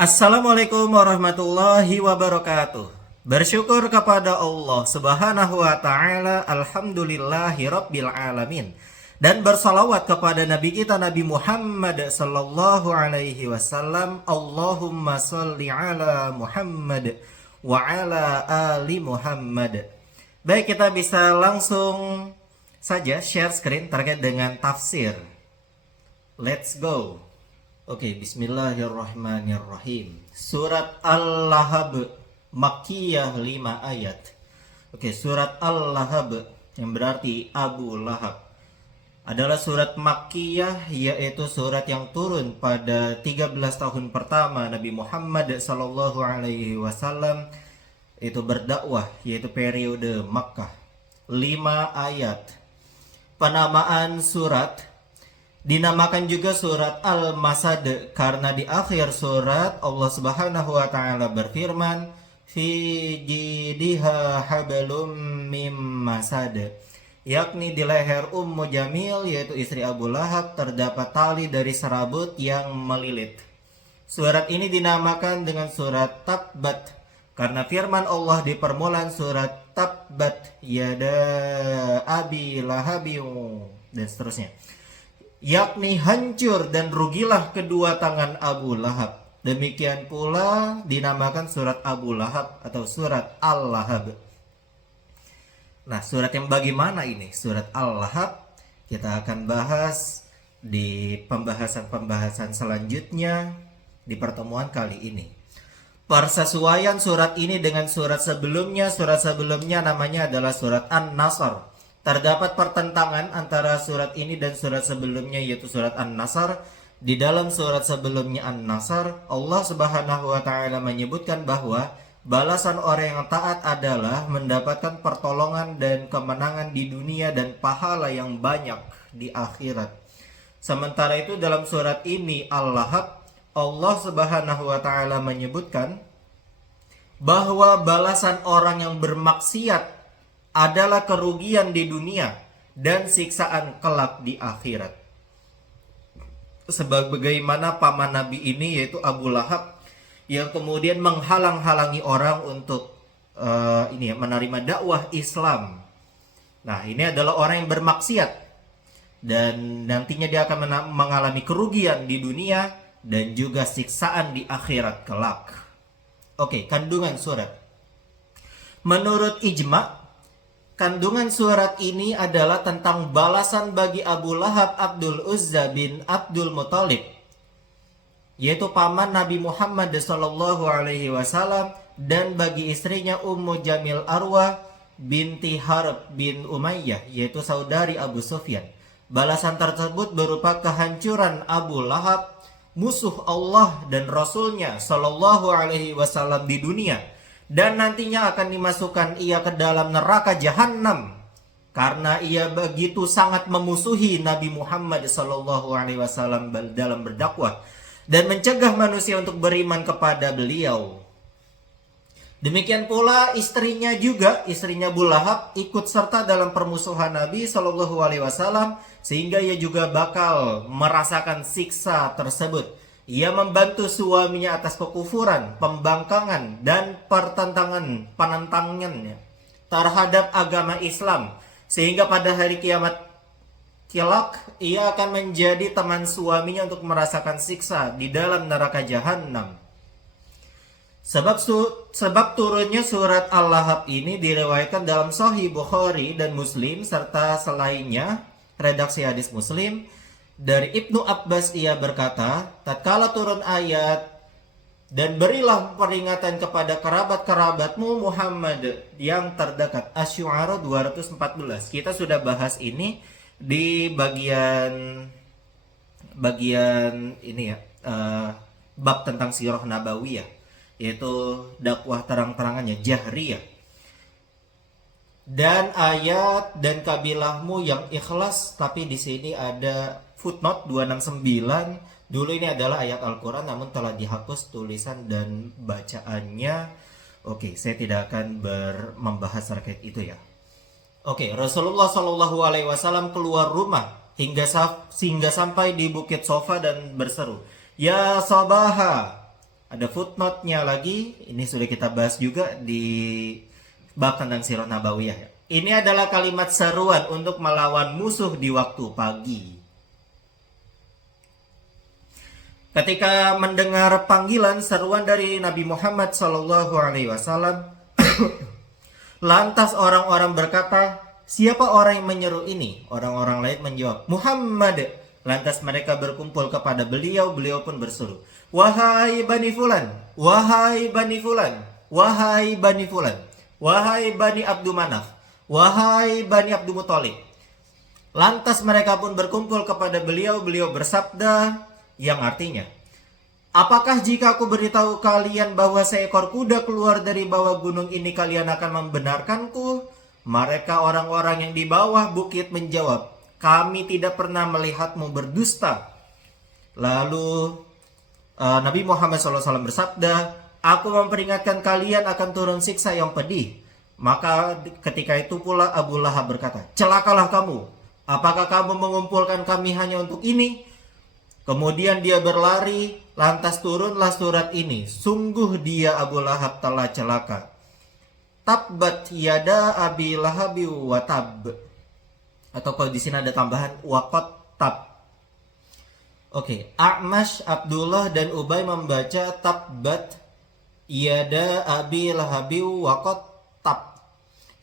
Assalamualaikum warahmatullahi wabarakatuh. Bersyukur kepada Allah Subhanahu wa taala, alhamdulillahi rabbil alamin. Dan bersalawat kepada nabi kita Nabi Muhammad sallallahu alaihi wasallam. Allahumma sholli ala Muhammad wa ala ali Muhammad. Baik, kita bisa langsung saja share screen terkait dengan tafsir. Let's go. Oke, bismillahirrahmanirrahim. Surat Al-Lahab, Makkiyah 5 ayat. Oke, surat Al-Lahab yang berarti Abu Lahab adalah surat Makkiyah, yaitu surat yang turun pada 13 tahun pertama Nabi Muhammad sallallahu alaihi wasallam itu berdakwah, yaitu periode Makkah. 5 ayat. Penamaan surat dinamakan juga surat Al-Masad karena di akhir surat Allah Subhanahu wa taala berfirman, fi jidha hablum mim masad, yakni di leher Ummu Jamil yaitu istri Abu Lahab terdapat tali dari serabut yang melilit. Surat ini dinamakan dengan surat Tabbat karena firman Allah di permulaan surat Tabbat yada abi lahabiu dan seterusnya, yakni hancur dan rugilah kedua tangan Abu Lahab. Demikian pula dinamakan surat Abu Lahab atau surat Al-Lahab. Nah, surat yang bagaimana ini? Surat Al-Lahab kita akan bahas di pembahasan selanjutnya di pertemuan kali ini. Persesuaian surat ini dengan surat sebelumnya namanya adalah surat An-Nasr. Terdapat pertentangan antara surat ini dan surat sebelumnya yaitu surat An-Nasr. Di dalam surat sebelumnya An-Nasr, Allah Subhanahu wa taala menyebutkan bahwa balasan orang yang taat adalah mendapatkan pertolongan dan kemenangan di dunia dan pahala yang banyak di akhirat. Sementara itu dalam surat ini Al-Lahab, Allah Subhanahu wa taala menyebutkan bahwa balasan orang yang bermaksiat adalah kerugian di dunia dan siksaan kelak di akhirat. Sebagaimana paman Nabi ini yaitu Abu Lahab yang kemudian menghalang-halangi orang untuk menerima dakwah Islam. Nah, ini adalah orang yang bermaksiat dan nantinya dia akan mengalami kerugian di dunia dan juga siksaan di akhirat kelak. Oke, kandungan surat. Menurut ijma', kandungan surat ini adalah tentang balasan bagi Abu Lahab Abdul Uzza bin Abdul Muthalib, yaitu paman Nabi Muhammad sallallahu alaihi wasallam, dan bagi istrinya Ummu Jamil Arwah binti Harb bin Umayyah, yaitu saudari Abu Sufyan. Balasan tersebut berupa kehancuran Abu Lahab, musuh Allah dan Rasulnya sallallahu alaihi wasallam di dunia, dan nantinya akan dimasukkan ia ke dalam neraka jahanam karena ia begitu sangat memusuhi Nabi Muhammad SAW dalam berdakwah dan mencegah manusia untuk beriman kepada beliau. Demikian pula istrinya Abu Lahab ikut serta dalam permusuhan Nabi SAW sehingga ia juga bakal merasakan siksa tersebut. Ia membantu suaminya atas kekufuran, pembangkangan, dan penentangannya terhadap agama Islam. Sehingga pada hari kiamat kelak, ia akan menjadi teman suaminya untuk merasakan siksa di dalam neraka jahanam. Sebab turunnya surat Al-Lahab ini diriwayatkan dalam Sahih Bukhari dan Muslim serta selainnya redaksi hadis Muslim. Dari Ibnu Abbas ia berkata, tatkala turun ayat, dan berilah peringatan kepada kerabat-kerabatmu Muhammad yang terdekat. Asy-Syu'ara 214. Kita sudah bahas ini di bagian ini ya, bab tentang sirah nabawiyah, yaitu dakwah terang-terangannya jahriyah. Dan ayat dan kabilahmu yang ikhlas, tapi di sini ada footnote 269. Dulu ini adalah ayat Al-Quran namun telah dihapus tulisan dan bacaannya. Oke, saya tidak akan membahas terkait itu ya. Oke, Rasulullah SAW keluar rumah hingga sampai di Bukit Sofa dan berseru, "Ya Sabaha, Ada footnote-nya lagi, ini sudah kita bahas juga di bab tentang sirah nabawiyah ya. Ini adalah kalimat seruan untuk melawan musuh di waktu pagi. Ketika mendengar panggilan seruan dari Nabi Muhammad SAW, lantas orang-orang berkata, siapa orang yang menyeru ini? Orang-orang lain menjawab, Muhammad. Lantas mereka berkumpul kepada beliau, beliau pun berseru, wahai Bani Fulan, wahai Bani Fulan, wahai Bani Fulan, wahai Bani Abdul Manaf, wahai Bani Abdul Muthalib. Lantas mereka pun berkumpul kepada beliau, beliau bersabda, yang artinya, apakah jika aku beritahu kalian bahwa seekor kuda keluar dari bawah gunung ini kalian akan membenarkanku? Mereka orang-orang yang di bawah bukit menjawab, kami tidak pernah melihatmu berdusta. Lalu Nabi Muhammad SAW bersabda, aku memperingatkan kalian akan turun siksa yang pedih. Maka ketika itu pula Abu Lahab berkata, celakalah kamu, apakah kamu mengumpulkan kami hanya untuk ini? Kemudian dia berlari, lantas turunlah surat ini. Sungguh dia Abu Lahab telah celaka. Tabbat yada abi lahabi wa tab. Atau kalau di sini ada tambahan waqat tab. Oke, A'mash, Abdullah dan Ubay membaca tabbat yada abi lahabi waqat tab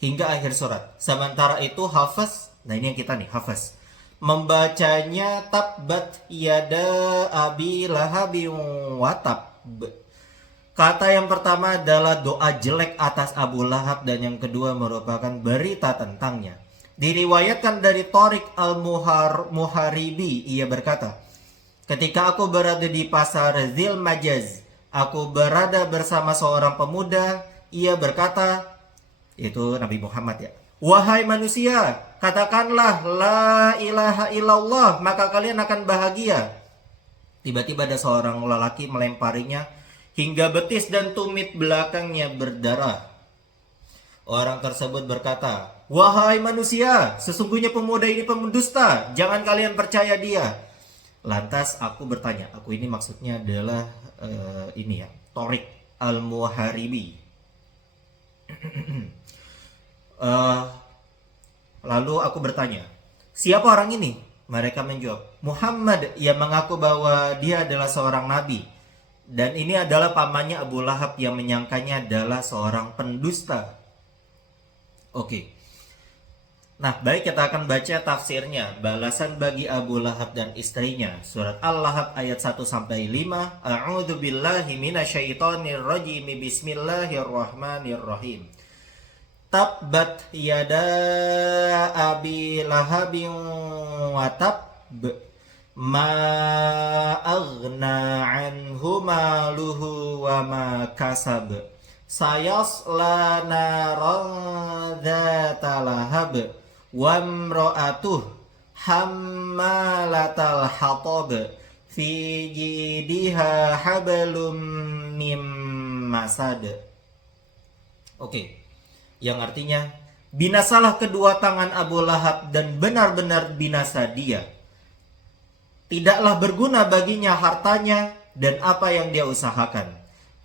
hingga akhir surat. Sementara itu Hafaz, nah ini yang kita nih, Hafaz, membacanya tabbat yada abi lahabi wa tab. Kata yang pertama adalah doa jelek atas Abu Lahab dan yang kedua merupakan berita tentangnya. Diriwayatkan dari Tariq al-Muharibi, ia berkata, ketika aku berada di pasar Zil Majaz, aku berada bersama seorang pemuda, ia berkata, itu Nabi Muhammad ya, wahai manusia, katakanlah la ilaha illallah, maka kalian akan bahagia. Tiba-tiba ada seorang lelaki melemparinya hingga betis dan tumit belakangnya berdarah. Orang tersebut berkata, wahai manusia, sesungguhnya pemuda ini pendusta, jangan kalian percaya dia. Lantas aku bertanya, aku ini maksudnya adalah ini ya, Tariq al-Muharibi. Lalu aku bertanya, siapa orang ini? Mereka menjawab, Muhammad, yang mengaku bahwa dia adalah seorang nabi. Dan ini adalah pamannya Abu Lahab yang menyangkanya adalah seorang pendusta. Oke. Nah, baik, kita akan baca tafsirnya. Balasan bagi Abu Lahab dan istrinya. Surat Al-Lahab ayat 1-5. A'udzu billahi minasyaitonir rajim. Bismillahirrahmanirrahim. Tabbat yada abi lahabin wa tab. Ma aghna anhu maluhu wa ma kasab. Sayasla naran dzata lahab wa imra'atuh hammalatal hatab fi jidiha hablum mim masad. Oke. Yang artinya, binasalah kedua tangan Abu Lahab dan benar-benar binasa dia. Tidaklah berguna baginya hartanya dan apa yang dia usahakan.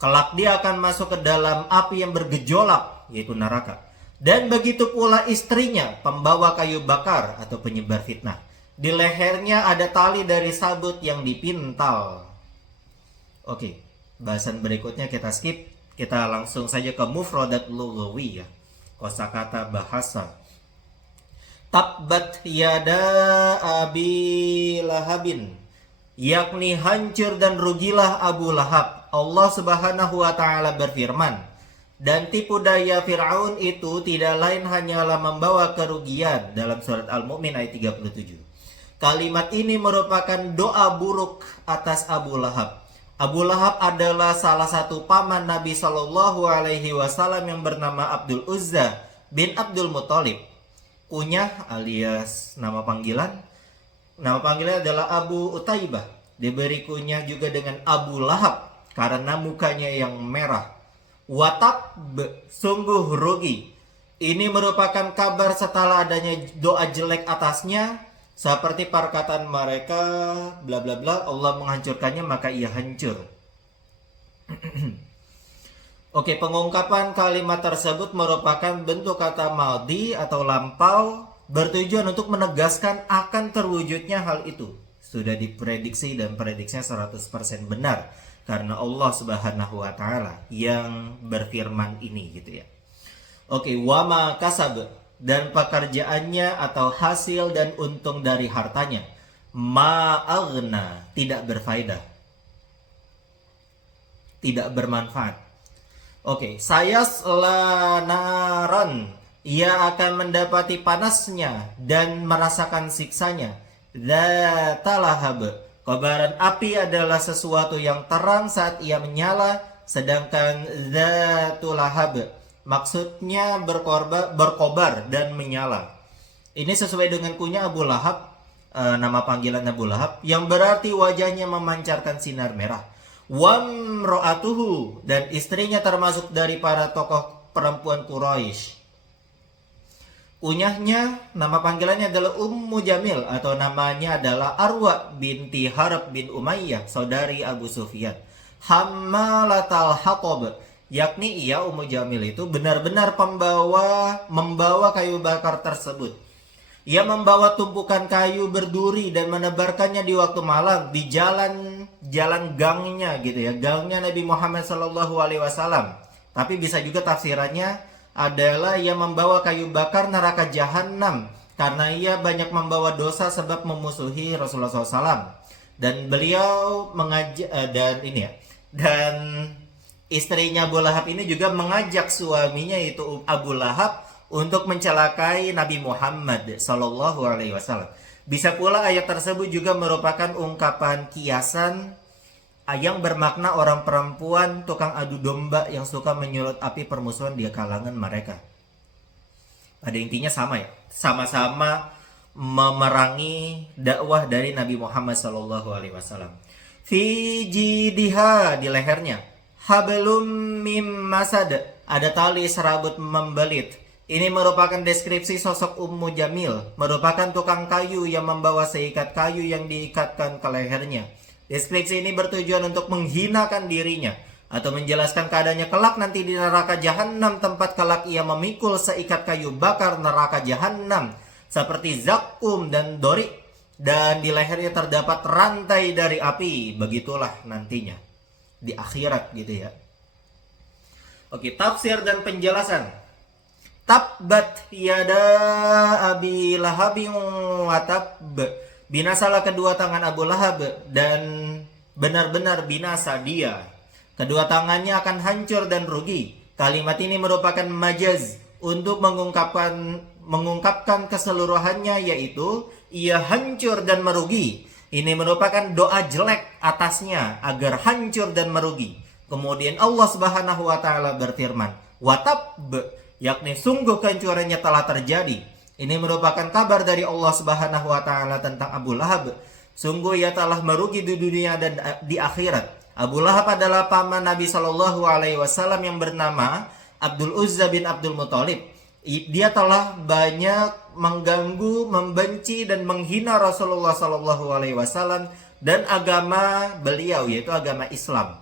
Kelak dia akan masuk ke dalam api yang bergejolak, yaitu neraka. Dan begitu pula istrinya, pembawa kayu bakar atau penyebar fitnah. Di lehernya ada tali dari sabut yang dipintal. Oke, bahasan berikutnya kita skip. Kita langsung saja ke mufradat lughawiyah, kosakata bahasa. Tabbat yada abi lahabin, yakni hancur dan rugilah Abu Lahab. Allah Subhanahu wa taala berfirman, dan tipu daya Firaun itu tidak lain hanyalah membawa kerugian, dalam surat Al-Mu'min ayat 37. Kalimat ini merupakan doa buruk atas Abu Lahab. Abu Lahab adalah salah satu paman Nabi Shallallahu Alaihi Wasallam yang bernama Abdul Uzza bin Abdul Muthalib. Kunyah alias nama panggilan adalah Abu Utaibah. Diberi kunyah juga dengan Abu Lahab karena mukanya yang merah. Watab, sungguh rugi. Ini merupakan kabar setelah adanya doa jelek atasnya, seperti perkataan mereka bla bla bla, Allah menghancurkannya maka ia hancur. Oke, pengungkapan kalimat tersebut merupakan bentuk kata maldi atau lampau bertujuan untuk menegaskan akan terwujudnya hal itu. Sudah diprediksi dan prediksinya 100% benar karena Allah Subhanahu wa taala yang berfirman ini gitu ya. Oke, wama kasab dan pekerjaannya atau hasil dan untung dari hartanya ma'agna tidak berfaedah, tidak bermanfaat. Oke, saya selanaran, ia akan mendapati panasnya dan merasakan siksanya. Zatalahab, kobaran api adalah sesuatu yang terang saat ia menyala, sedangkan zatulahab maksudnya berkobar dan menyala. Ini sesuai dengan kunyah Abu Lahab, nama panggilan Abu Lahab, yang berarti wajahnya memancarkan sinar merah. Wamro'atuhu, dan istrinya termasuk dari para tokoh perempuan Quraisy. Kunyahnya, nama panggilannya adalah Ummu Jamil atau namanya adalah Arwa binti Harb bin Umayyah, saudari Abu Sufyan. Hammalatal Hatab, yakni ia Ummu Jamil itu benar-benar membawa kayu bakar tersebut. Ia membawa tumpukan kayu berduri dan menebarkannya di waktu malam di jalan gangnya gitu ya, gangnya Nabi Muhammad SAW. Tapi bisa juga tafsirannya adalah ia membawa kayu bakar neraka jahanam karena ia banyak membawa dosa sebab memusuhi Rasulullah SAW. Dan beliau dan istrinya Abu Lahab ini juga mengajak suaminya yaitu Abu Lahab untuk mencelakai Nabi Muhammad Sallallahu Alaihi Wasallam. Bisa pula ayat tersebut juga merupakan ungkapan kiasan yang bermakna orang perempuan tukang adu domba yang suka menyulut api permusuhan di kalangan mereka. Pada intinya sama ya, sama-sama memerangi dakwah dari Nabi Muhammad Sallallahu Alaihi Wasallam. Fi jidiha, di lehernya, hablum mim masad, ada tali serabut membelit. Ini merupakan deskripsi sosok Ummu Jamil, merupakan tukang kayu yang membawa seikat kayu yang diikatkan ke lehernya. Deskripsi ini bertujuan untuk menghinakan dirinya atau menjelaskan keadaannya kelak nanti di neraka jahanam, tempat kelak ia memikul seikat kayu bakar neraka jahanam seperti zakum dan dori, dan di lehernya terdapat rantai dari api. Begitulah nantinya di akhirat gitu ya. Oke, tafsir dan penjelasan. Tabbat yada Abi Lahabin wa tabb, binasalah kedua tangan Abu Lahab dan benar-benar binasa dia. Kedua tangannya akan hancur dan rugi. Kalimat ini merupakan majaz untuk mengungkapkan keseluruhannya, yaitu ia hancur dan merugi. Ini merupakan doa jelek atasnya agar hancur dan merugi. Kemudian Allah Subhanahu wa taala berfirman, wa tabb, yakni sungguh kehancurannya telah terjadi. Ini merupakan kabar dari Allah Subhanahu wa taala tentang Abu Lahab. Sungguh ia telah merugi di dunia dan di akhirat. Abu Lahab adalah paman Nabi Shallallahu alaihi wasallam yang bernama Abdul Uzza bin Abdul Muthalib. Dia telah banyak mengganggu, membenci dan menghina Rasulullah Shallallahu alaihi wasallam dan agama beliau, yaitu agama Islam.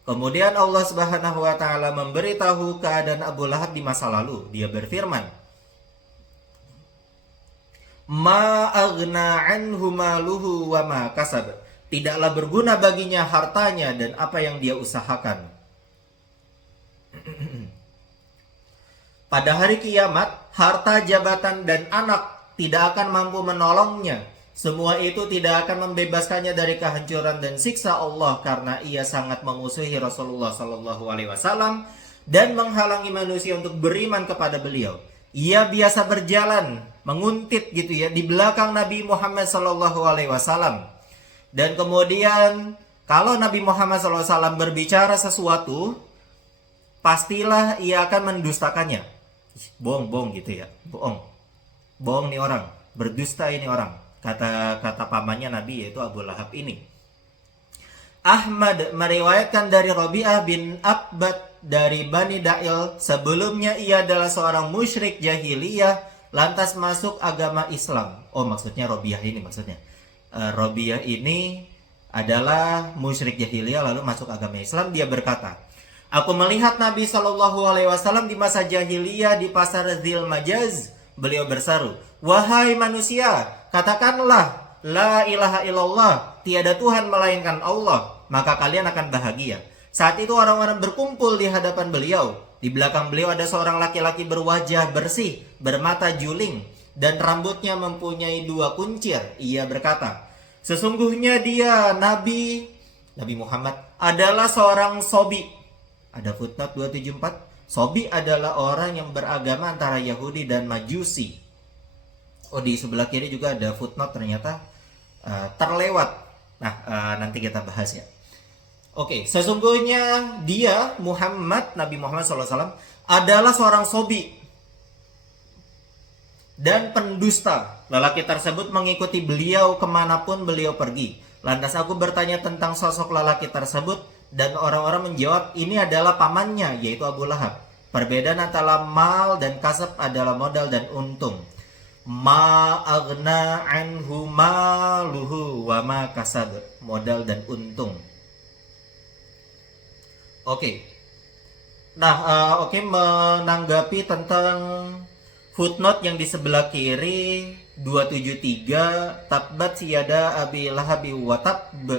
Kemudian Allah Subhanahu wa taala memberitahu keadaan Abu Lahab di masa lalu. Dia berfirman, "Ma aghna anhu maluhu wa ma kasab." Tidaklah berguna baginya hartanya dan apa yang dia usahakan. Pada hari kiamat, harta, jabatan, dan anak tidak akan mampu menolongnya. Semua itu tidak akan membebaskannya dari kehancuran dan siksa Allah karena ia sangat memusuhi Rasulullah Sallallahu Alaihi Wasallam dan menghalangi manusia untuk beriman kepada beliau. Ia biasa berjalan menguntit gitu ya di belakang Nabi Muhammad Sallallahu Alaihi Wasallam. Dan kemudian kalau Nabi Muhammad SAW berbicara sesuatu, pastilah ia akan mendustakannya. Bohong gitu ya, bohong nih orang, berdusta ini orang. Kata pamannya Nabi, yaitu Abu Lahab ini. Ahmad meriwayatkan dari Rabi'ah bin Abbad dari Bani Da'il, sebelumnya ia adalah seorang musyrik jahiliyah lantas masuk agama Islam. Oh, maksudnya Rabi'ah ini maksudnya. Rabi'ah ini adalah musyrik jahiliyah lalu masuk agama Islam. Dia berkata, aku melihat Nabi Shallallahu Alaihi Wasallam di masa jahiliyah di pasar Dzil Majaz. Beliau berseru, wahai manusia, katakanlah la ilaha illallah, tiada Tuhan melainkan Allah, maka kalian akan bahagia. Saat itu orang-orang berkumpul di hadapan beliau. Di belakang beliau ada seorang laki-laki berwajah bersih, bermata juling, dan rambutnya mempunyai 2 kuncir. Ia berkata, sesungguhnya dia Nabi Muhammad adalah seorang sobi. Ada footnote 274. Sobi adalah orang yang beragama antara Yahudi dan Majusi. Oh, di sebelah kiri juga ada footnote ternyata terlewat. Nah, nanti kita bahas ya. Oke, sesungguhnya dia Muhammad, Nabi Muhammad SAW adalah seorang sobi dan pendusta. Lelaki tersebut mengikuti beliau kemanapun beliau pergi. Lantas aku bertanya tentang sosok lelaki tersebut, dan orang-orang menjawab, ini adalah pamannya, yaitu Abu Lahab. Perbedaan antara mal dan kasab adalah modal dan untung. Ma aghna anhu maluhu wa ma kasab, modal dan untung. Oke. Nah, menanggapi tentang footnote yang di sebelah kiri 273, tabbat siyada abi lahabi wa tabb,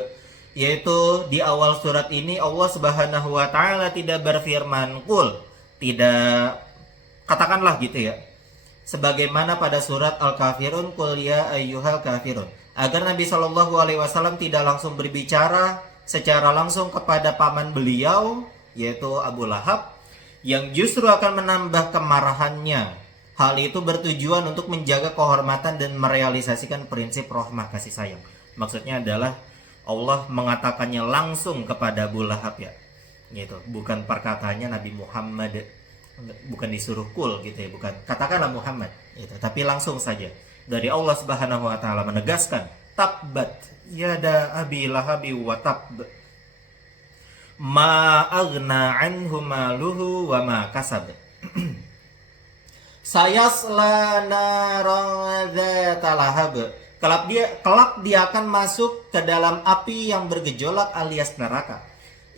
yaitu di awal surat ini Allah Subhanahu wa taala tidak berfirman qul, tidak, katakanlah gitu ya, sebagaimana pada surat Al-Kafirun, qul ya ayyuhal kafirun, agar Nabi Shallallahu alaihi wasallam tidak langsung berbicara secara langsung kepada paman beliau yaitu Abu Lahab, yang justru akan menambah kemarahannya. Hal itu bertujuan untuk menjaga kehormatan dan merealisasikan prinsip rahmah kasih sayang. Maksudnya adalah Allah mengatakannya langsung kepada Abu Lahab ya, gitu. Bukan perkataannya Nabi Muhammad, bukan disuruh kul gitu ya, bukan katakanlah Muhammad gitu, tapi langsung saja dari Allah Subhanahu wa taala menegaskan, tabbat yada abi lahabi wa tabb ma aghna anhu maluhu wa ma kasab sayasla naran dzata lahab, kelak dia akan masuk ke dalam api yang bergejolak alias neraka.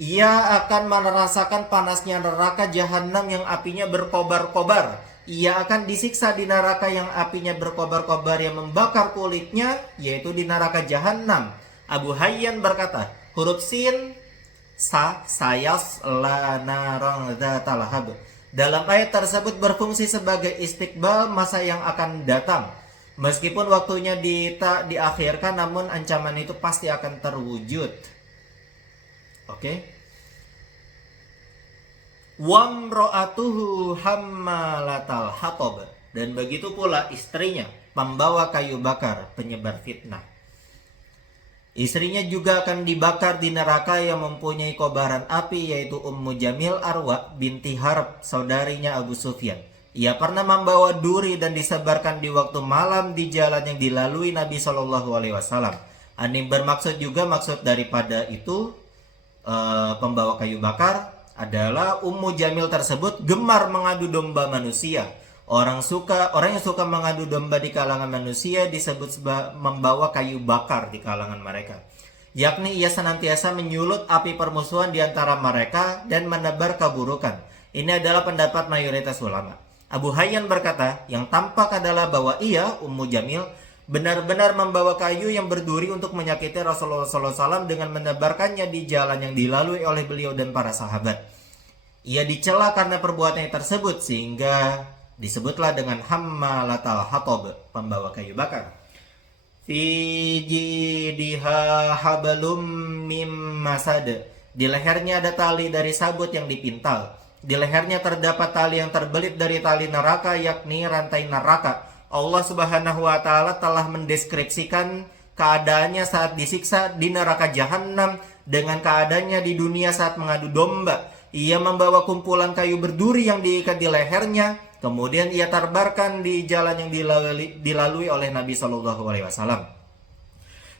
Ia akan merasakan panasnya neraka jahanam yang apinya berkobar-kobar. Ia akan disiksa di neraka yang apinya berkobar-kobar yang membakar kulitnya, yaitu di neraka jahanam. Abu Hayyan berkata, huruf sin sayasla naran dzata lahab dalam ayat tersebut berfungsi sebagai istiqbal masa yang akan datang. Meskipun waktunya diakhirkan, namun ancaman itu pasti akan terwujud. Oke. Wamro'atuhu hammalatal hatab, dan begitu pula istrinya membawa kayu bakar penyebar fitnah. Istrinya juga akan dibakar di neraka yang mempunyai kobaran api, yaitu Ummu Jamil Arwa binti Harb, saudarinya Abu Sufyan. Ia pernah membawa duri dan disebarkan di waktu malam di jalan yang dilalui Nabi Shallallahu Alaihi Wasallam. Ini bermaksud juga, maksud daripada itu pembawa kayu bakar adalah Ummu Jamil tersebut gemar mengadu domba manusia. Orang yang suka mengadu domba di kalangan manusia disebut membawa kayu bakar di kalangan mereka. Yakni ia senantiasa menyulut api permusuhan di antara mereka dan menebar keburukan. Ini adalah pendapat mayoritas ulama. Abu Hayyan berkata, yang tampak adalah bahwa ia, Ummu Jamil, benar-benar membawa kayu yang berduri untuk menyakiti Rasulullah SAW dengan menebarkannya di jalan yang dilalui oleh beliau dan para sahabat. Ia dicela karena perbuatannya tersebut, sehingga disebutlah dengan hammalatal hatab, pembawa kayu bakar. Fi jidiha hablum mim masad, di lehernya ada tali dari sabut yang dipintal. Di lehernya terdapat tali yang terbelit dari tali neraka, yakni rantai neraka. Allah Subhanahu wa taala telah mendeskripsikan keadaannya saat disiksa di neraka jahanam dengan keadaannya di dunia saat mengadu domba. Ia membawa kumpulan kayu berduri yang diikat di lehernya, kemudian ia terbarkan di jalan yang dilalui oleh Nabi Shallallahu Alaihi Wasallam.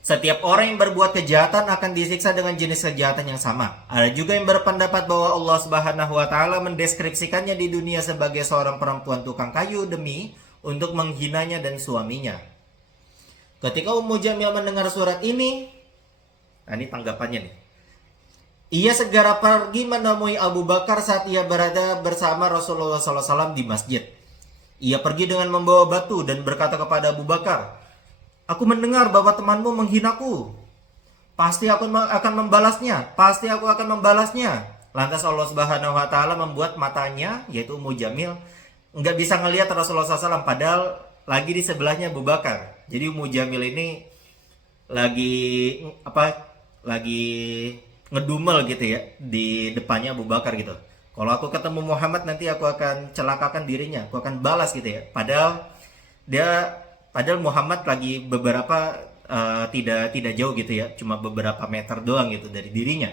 Setiap orang yang berbuat kejahatan akan disiksa dengan jenis kejahatan yang sama. Ada juga yang berpendapat bahwa Allah Subhanahu wa taala mendeskripsikannya di dunia sebagai seorang perempuan tukang kayu demi untuk menghinanya dan suaminya. Ketika Ummu Jamil mendengar surat ini, Nah, ini tanggapannya nih. Ia segera pergi menemui Abu Bakar saat ia berada bersama Rasulullah SAW di masjid. Ia pergi dengan membawa batu dan berkata kepada Abu Bakar, "Aku mendengar bahwa temanmu menghinaku. Pasti aku akan membalasnya. Pasti aku akan membalasnya." Lantas Allah Subhanahu wa taala membuat matanya, yaitu Ummu Jamil, nggak bisa ngelihat Rasulullah SAW, padahal lagi di sebelahnya Abu Bakar. Jadi Ummu Jamil ini lagi lagi ngedumel gitu ya di depannya Abu Bakar gitu. Kalau aku ketemu Muhammad nanti aku akan celakakan dirinya, aku akan balas gitu ya. Padahal Muhammad lagi beberapa tidak jauh gitu ya, cuma beberapa meter doang gitu dari dirinya.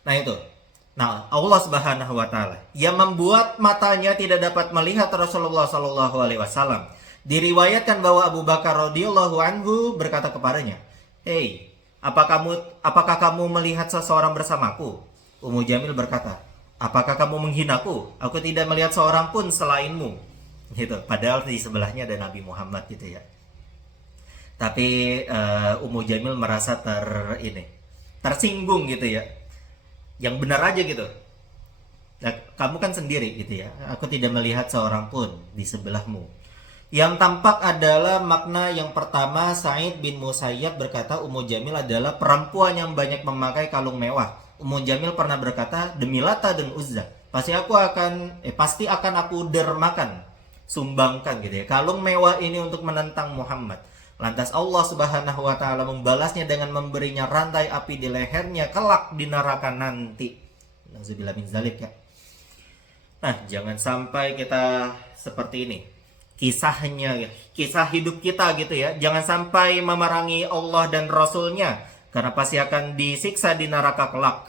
Nah itu. Nah, Allah Subhanahu wa taala yang membuat matanya tidak dapat melihat Rasulullah sallallahu alaihi wasallam. Diriwayatkan bahwa Abu Bakar radhiyallahu anhu berkata kepadanya, "Hei, apakah kamu melihat seseorang bersamaku?" Ummu Jamil berkata, "Apakah kamu menghinaku? Aku tidak melihat seorang pun selainmu." Gitu. Padahal di sebelahnya ada Nabi Muhammad gitu ya. Tapi Ummu Jamil merasa tersinggung gitu ya. Yang benar aja gitu. Nah, kamu kan sendiri gitu ya. Aku tidak melihat seorang pun di sebelahmu. Yang tampak adalah makna yang pertama. Sa'id bin Musayyab berkata Ummu Jamil adalah perempuan yang banyak memakai kalung mewah. Ummu Jamil pernah berkata, "Demi Lata dan Uzza, pasti akan aku dermakan, sumbangkan gitu ya, kalung mewah ini untuk menentang Muhammad." Lantas Allah Subhanahu wa taala membalasnya dengan memberinya rantai api di lehernya kelak di neraka nanti. Nauzubillah min zalik ya. Nah, jangan sampai kita seperti ini. Kisahnya ya, kisah hidup kita gitu ya. Jangan sampai memerangi Allah dan Rasulnya, karena pasti akan disiksa di neraka kelak.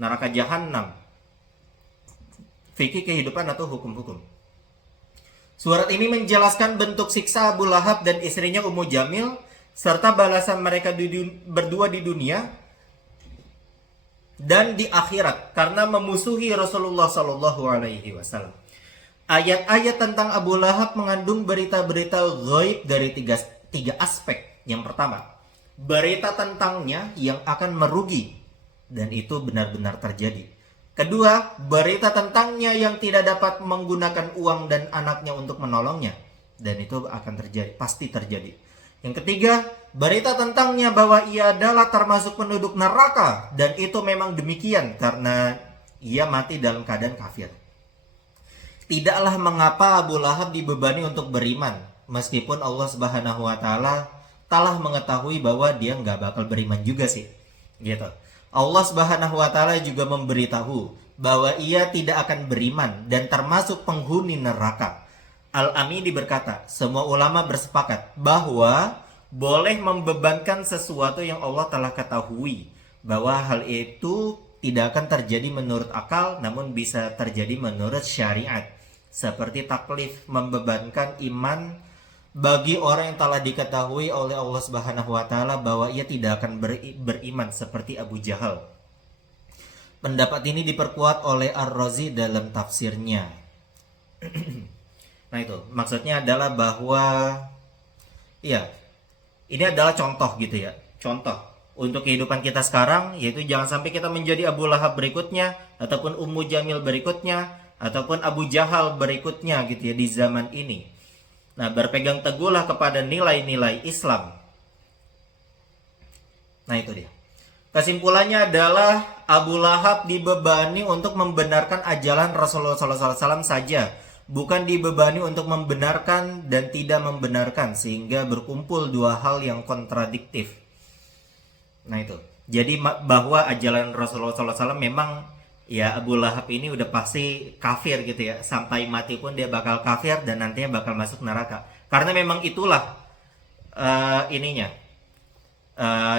Neraka jahanam. Fikih kehidupan atau hukum-hukum. Surat ini menjelaskan bentuk siksa Abu Lahab dan istrinya Ummu Jamil serta balasan mereka berdua di dunia dan di akhirat karena memusuhi Rasulullah Shallallahu Alaihi Wasallam. Ayat-ayat tentang Abu Lahab mengandung berita-berita gaib dari tiga aspek. Yang pertama, berita tentangnya yang akan merugi dan itu benar-benar terjadi. Kedua, berita tentangnya yang tidak dapat menggunakan uang dan anaknya untuk menolongnya. Dan itu akan terjadi, pasti terjadi. Yang ketiga, berita tentangnya bahwa ia adalah termasuk penduduk neraka. Dan itu memang demikian karena ia mati dalam keadaan kafir. Tidaklah mengapa Abu Lahab dibebani untuk beriman. Meskipun Allah Subhanahu wa taala telah mengetahui bahwa dia nggak bakal beriman juga sih. Gitu. Allah Subhanahu wa taala juga memberitahu bahwa ia tidak akan beriman dan termasuk penghuni neraka. Al-Amidi berkata, semua ulama bersepakat bahwa boleh membebankan sesuatu yang Allah telah ketahui, bahwa hal itu tidak akan terjadi menurut akal namun bisa terjadi menurut syariat. Seperti taklif membebankan iman bagi orang yang telah diketahui oleh Allah Subhanahu wa taala bahwa ia tidak akan beriman seperti Abu Jahal. Pendapat ini diperkuat oleh Ar-Razi dalam tafsirnya. Nah itu, maksudnya adalah bahwa ya, ini adalah contoh gitu ya. Contoh untuk kehidupan kita sekarang, yaitu jangan sampai kita menjadi Abu Lahab berikutnya ataupun Ummu Jamil berikutnya ataupun Abu Jahal berikutnya gitu ya di zaman ini. Nah, berpegang teguhlah kepada nilai-nilai Islam. Nah, itu dia. Kesimpulannya adalah Abu Lahab dibebani untuk membenarkan ajaran Rasulullah SAW saja, bukan dibebani untuk membenarkan dan tidak membenarkan, sehingga berkumpul dua hal yang kontradiktif. Nah, itu. Jadi bahwa ajaran Rasulullah SAW memang ya Abu Lahab ini udah pasti kafir gitu ya, sampai mati pun dia bakal kafir dan nantinya bakal masuk neraka karena memang itulah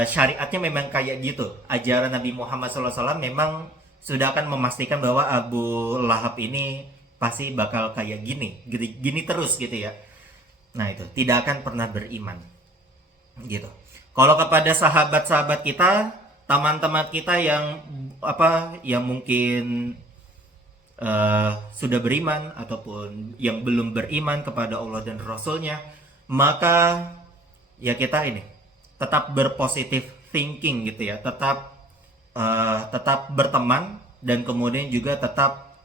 syariatnya memang kayak gitu. Ajaran Nabi Muhammad SAW memang sudah akan memastikan bahwa Abu Lahab ini pasti bakal kayak gini terus gitu ya. Nah itu tidak akan pernah beriman gitu. Kalau kepada sahabat-sahabat kita, teman-teman kita yang mungkin sudah beriman ataupun yang belum beriman kepada Allah dan Rasulnya, maka ya kita tetap berpositif thinking gitu ya, tetap berteman dan kemudian juga tetap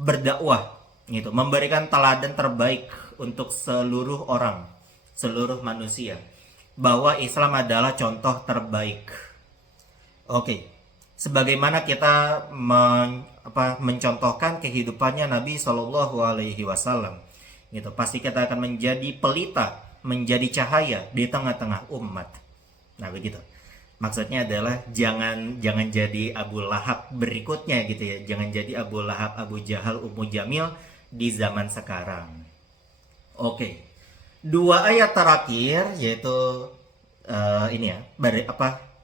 berdakwah gitu, memberikan teladan terbaik untuk seluruh orang, seluruh manusia, bahwa Islam adalah contoh terbaik. Oke, sebagaimana kita mencontohkan kehidupannya Nabi Shallallahu Alaihi Wasallam, gitu, pasti kita akan menjadi pelita, menjadi cahaya di tengah-tengah umat. Nah begitu. Maksudnya adalah jangan jadi Abu Lahab berikutnya gitu ya, jangan jadi Abu Lahab, Abu Jahal, Ummu Jamil di zaman sekarang. Oke, dua ayat terakhir yaitu ini ya,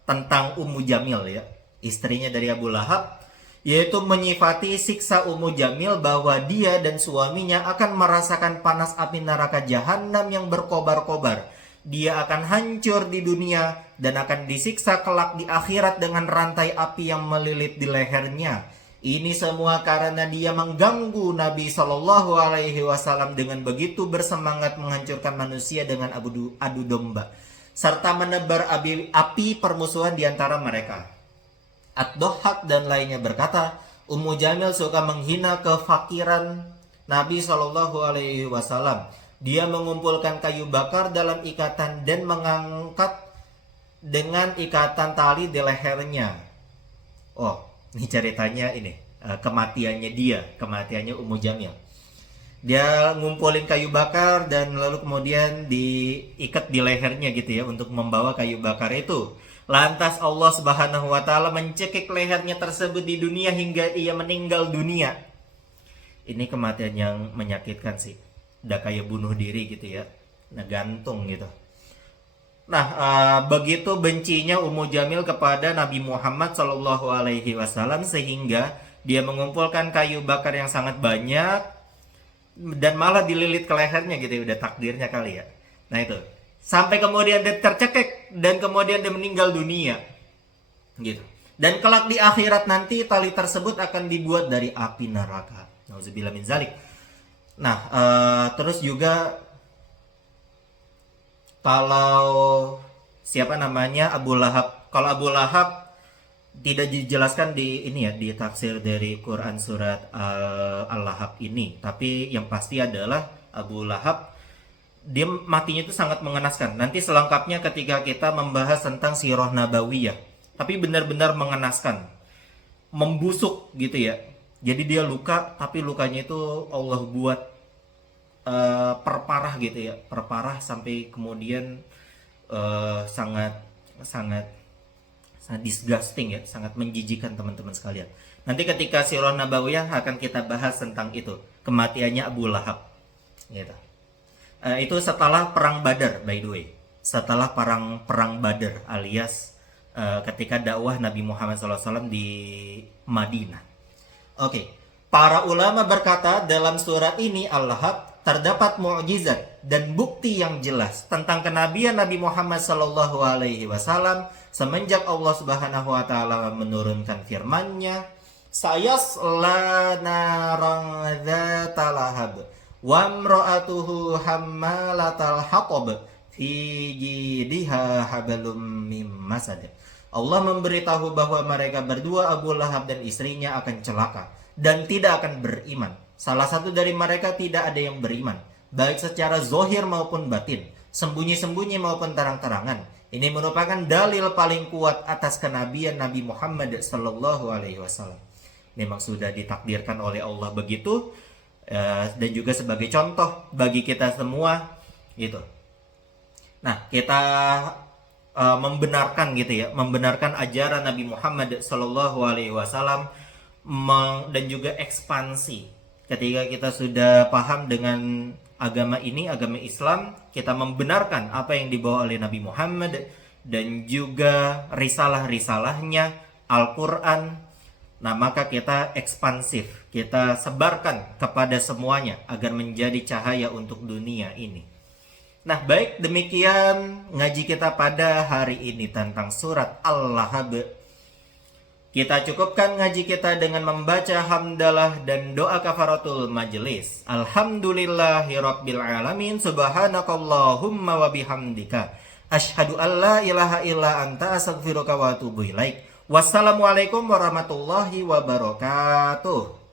tentang Ummu Jamil ya, istrinya dari Abu Lahab, yaitu menyifati siksa Ummu Jamil bahwa dia dan suaminya akan merasakan panas api neraka jahanam yang berkobar-kobar. Dia akan hancur di dunia dan akan disiksa kelak di akhirat dengan rantai api yang melilit di lehernya. Ini semua karena dia mengganggu Nabi Shallallahu Alaihi Wasallam dengan begitu bersemangat menghancurkan manusia dengan adu domba, serta menebar api permusuhan di antara mereka. Ad-Dhahhak dan lainnya berkata, Ummu Jamil suka menghina kefakiran Nabi Shallallahu Alaihi Wasallam. Dia mengumpulkan kayu bakar dalam ikatan dan mengangkat dengan ikatan tali di lehernya. Oh, ini ceritanya ini kematiannya Ummu Jamil. Dia ngumpulin kayu bakar dan lalu kemudian diikat di lehernya gitu ya untuk membawa kayu bakar itu. Lantas Allah Subhanahu wa taala mencekik lehernya tersebut di dunia hingga ia meninggal dunia. Ini kematian yang menyakitkan sih. Udah kayak bunuh diri gitu ya. Nah, gantung gitu. Nah, begitu bencinya Ummu Jamil kepada Nabi Muhammad Shallallahu Alaihi Wasallam sehingga dia mengumpulkan kayu bakar yang sangat banyak dan malah dililit ke lehernya gitu ya, udah takdirnya kali ya. Nah itu, sampai kemudian dia tercekik dan kemudian dia meninggal dunia gitu. Dan kelak di akhirat nanti tali tersebut akan dibuat dari api neraka. Nauzubillah min zalik. Nah, terus juga kalau siapa namanya Abu Lahab, kalau Abu Lahab tidak dijelaskan di ini ya, di tafsir dari Quran surat Al-Lahab ini, tapi yang pasti adalah Abu Lahab dia matinya itu sangat mengenaskan. Nanti selengkapnya ketika kita membahas tentang sirah nabawiyah, tapi benar-benar mengenaskan, membusuk gitu ya. Jadi dia luka, tapi lukanya itu Allah buat perparah gitu ya, perparah sampai kemudian sangat disgusting ya, sangat menjijikan teman-teman sekalian. Nanti ketika sirah nabawiyah akan kita bahas tentang itu, kematiannya Abu Lahab. Gitu. Itu setelah perang Badar, by the way. Setelah perang Badar alias ketika dakwah Nabi Muhammad SAW di Madinah. Oke, para ulama berkata dalam surat ini Al-Lahab terdapat mukjizat dan bukti yang jelas tentang kenabian Nabi Muhammad Sallallahu Alaihi Wasallam semenjak Allah Subhanahu Wa Taala menurunkan firman-Nya, sayasla naran dzata lahab wa imra'atuhu hammalatal hatab fi jidha hablum mim masad. Allah memberitahu bahwa mereka berdua, Abu Lahab dan istrinya, akan celaka dan tidak akan beriman. Salah satu dari mereka tidak ada yang beriman, baik secara zohir maupun batin, sembunyi-sembunyi maupun terang-terangan. Ini merupakan dalil paling kuat atas kenabian Nabi Muhammad Sallallahu Alaihi Wasallam. Memang sudah ditakdirkan oleh Allah begitu, dan juga sebagai contoh bagi kita semua, gitu. Nah, kita membenarkan gitu ya, membenarkan ajaran Nabi Muhammad Sallallahu Alaihi Wasallam dan juga ekspansi. Ketika kita sudah paham dengan agama ini, agama Islam, kita membenarkan apa yang dibawa oleh Nabi Muhammad dan juga risalah-risalahnya, Al-Quran. Nah, maka kita ekspansif, kita sebarkan kepada semuanya agar menjadi cahaya untuk dunia ini. Nah, baik, demikian ngaji kita pada hari ini tentang surat Al-Lahab. Kita cukupkan ngaji kita dengan membaca hamdalah dan doa kafaratul majelis. Alhamdulillahirabbil alamin, subhanakallahumma wa bihamdika Asyhadu alla ilaha illa anta astaghfiruka wa atubu ilaik. Wassalamualaikum warahmatullahi wabarakatuh.